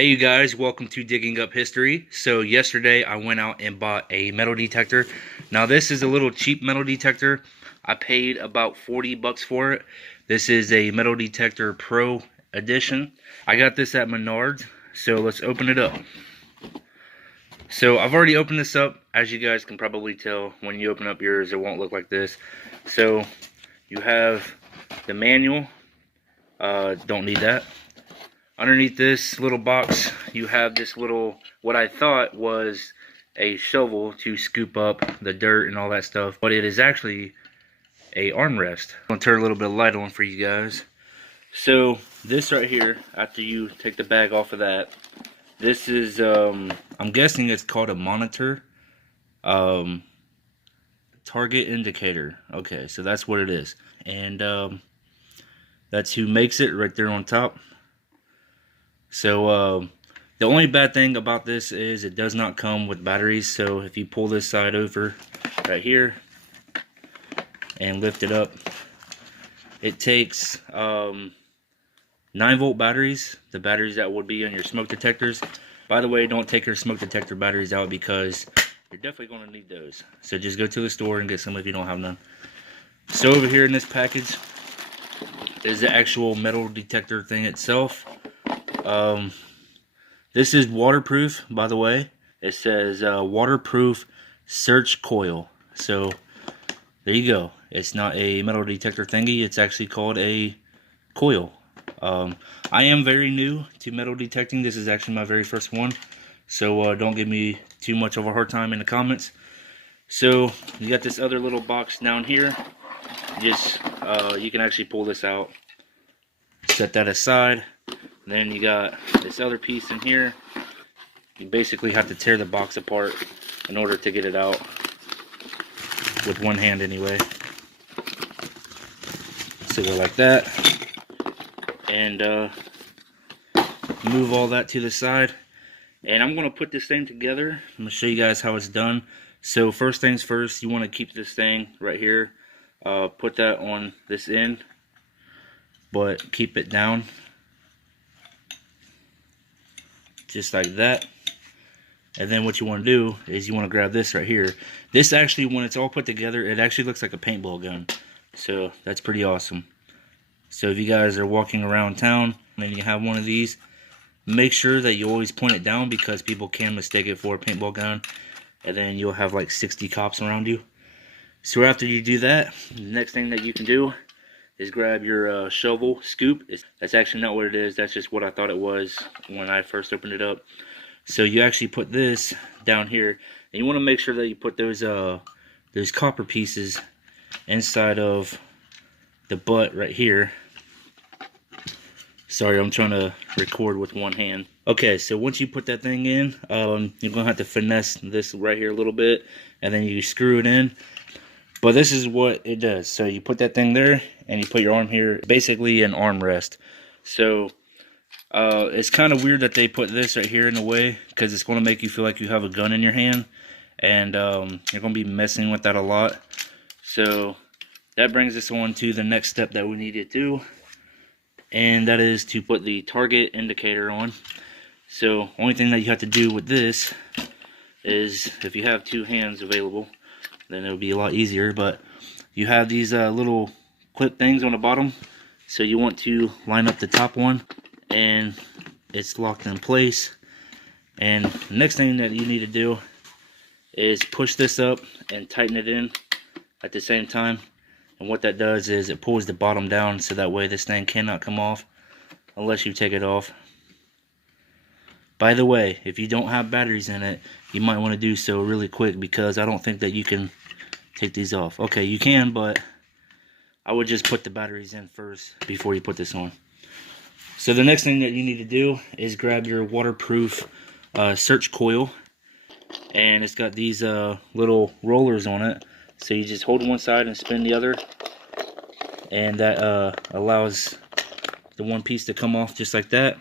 Hey you guys, welcome to Digging Up History. So yesterday I went out and bought a metal detector. Now this is a little cheap metal detector. I paid about 40 bucks for it. This is a Metal Detector Pro edition. I got this at Menards, so let's open it up. So I've already opened this up. As you guys can probably tell, when you open up yours, it won't look like this. So you have the manual. Don't need that. Underneath this little box, you have this little, what I thought was a shovel to scoop up the dirt and all that stuff, but it is actually a armrest. I'm gonna turn a little bit of light on for you guys. So this right here, after you take the bag off of that, this is, I'm guessing it's called a monitor, target indicator. Okay, so that's what it is. And that's who makes it right there on top. So the only bad thing about this is it does not come with batteries. So if you pull this side over right here and lift it up, it takes 9-volt batteries, the batteries that would be on your smoke detectors. By the way, don't take your smoke detector batteries out because you're definitely going to need those. So just go to the store and get some if you don't have none. So over here in this package is the actual metal detector thing itself. This is waterproof, by the way. It says waterproof search coil. So there you go. It's not a metal detector thingy. It's actually called a coil. I am very new to metal detecting. This is actually my very first one. So don't give me too much of a hard time in the comments. So you got this other little box down here. Just you can actually pull this out. Set that aside. Then you got this other piece in here. You basically have to tear the box apart in order to get it out with one hand anyway. So go like that and move all that to the side. And I'm going to put this thing together. I'm going to show you guys how it's done. So first things first, you want to keep this thing right here. Put that on this end, but keep it down. Just like that. And then what you want to do is you want to grab this right here. This actually, when it's all put together, it actually looks like a paintball gun. So that's pretty awesome. So if you guys are walking around town and you have one of these, make sure that you always point it down because people can mistake it for a paintball gun. And then you'll have like 60 cops around you. So after you do that, the next thing that you can do is grab your shovel scoop. That's actually not what it is. That's just what I thought it was when I first opened it up. So you actually put this down here, and you want to make sure that you put those copper pieces inside of the butt right here. Sorry, I'm trying to record with one hand. Okay, so once you put that thing in, you're gonna have to finesse this right here a little bit, and then you screw it in. But this is what it does. So you put that thing there, and you put your arm here, basically an armrest. So it's kind of weird that they put this right here in the way, because it's going to make you feel like you have a gun in your hand, and you're going to be messing with that a lot. So that brings us on to the next step that we need to do, and that is to put the target indicator on. So only thing that you have to do with this is, if you have two hands available, then it'll be a lot easier. But you have these little clip things on the bottom, so you want to line up the top one, and it's locked in place. And the next thing that you need to do is push this up and tighten it in at the same time. And what that does is it pulls the bottom down, so that way this thing cannot come off unless you take it off. By the way, if you don't have batteries in it, you might want to do so really quick, because I don't think that you can take these off. Okay, you can, but I would just put the batteries in first before you put this on. So the next thing that you need to do is grab your waterproof search coil, and it's got these little rollers on it. So you just hold one side and spin the other, and that allows the one piece to come off just like that,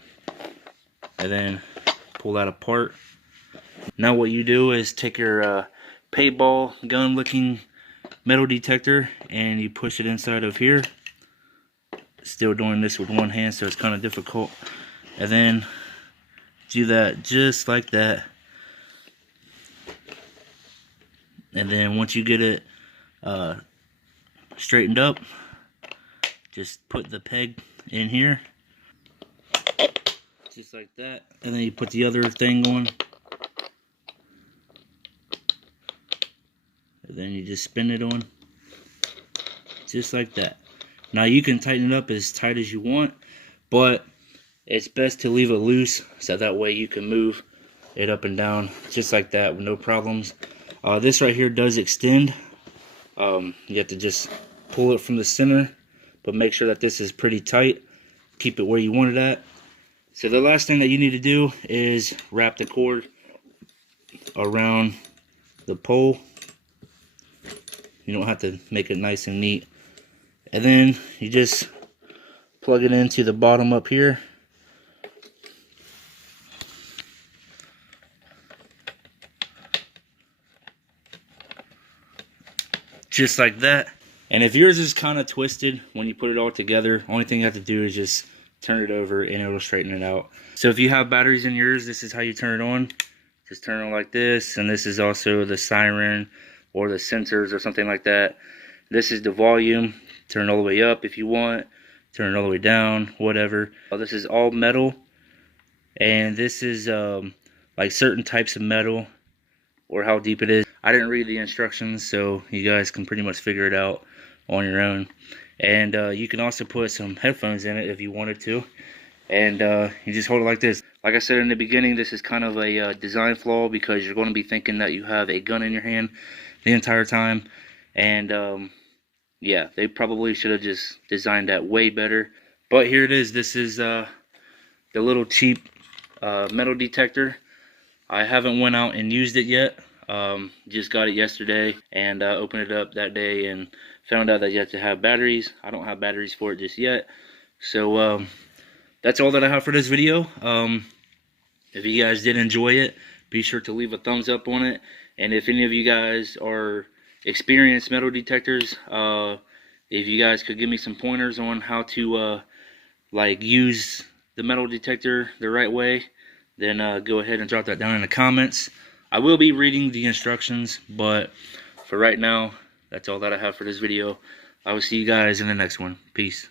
and then pull that apart. Now what you do is take your paintball gun looking metal detector and you push it inside of here. Still doing this with one hand, so it's kind of difficult. And then do that just like that. And then once you get it straightened up, just put the peg in here, just like that. And then you put the other thing on. And then you just spin it on, just like that. Now you can tighten it up as tight as you want, but it's best to leave it loose so that way you can move it up and down just like that with no problems. This right here does extend. You have to just pull it from the center, but make sure that this is pretty tight. Keep it where you want it at. So the last thing that you need to do is wrap the cord around the pole. You don't have to make it nice and neat. And then you just plug it into the bottom up here. Just like that. And if yours is kind of twisted when you put it all together, only thing you have to do is just turn it over and it'll straighten it out. So if you have batteries in yours, this is how you turn it on. Just turn it on like this, and this is also the siren or the sensors or something like that. This is the volume. Turn it all the way up if you want. Turn it all the way down, whatever. This is all metal, and this is like certain types of metal or how deep it is. I didn't read the instructions, so you guys can pretty much figure it out on your own. And you can also put some headphones in it if you wanted to. And you just hold it like this. Like I said in the beginning, this is kind of a design flaw because you're going to be thinking that you have a gun in your hand the entire time. And yeah, they probably should have just designed that way better. But here it is. This is the little cheap metal detector. I haven't went out and used it yet. Just got it yesterday and opened it up that day and found out that you have to have batteries. I don't have batteries for it just yet. So that's all that I have for this video. If you guys did enjoy it, be sure to leave a thumbs up on it. And if any of you guys are experienced metal detectors, if you guys could give me some pointers on how to like use the metal detector the right way, then go ahead and drop that down in the comments. I will be reading the instructions, but for right now, that's all that I have for this video. I will see you guys in the next one. Peace.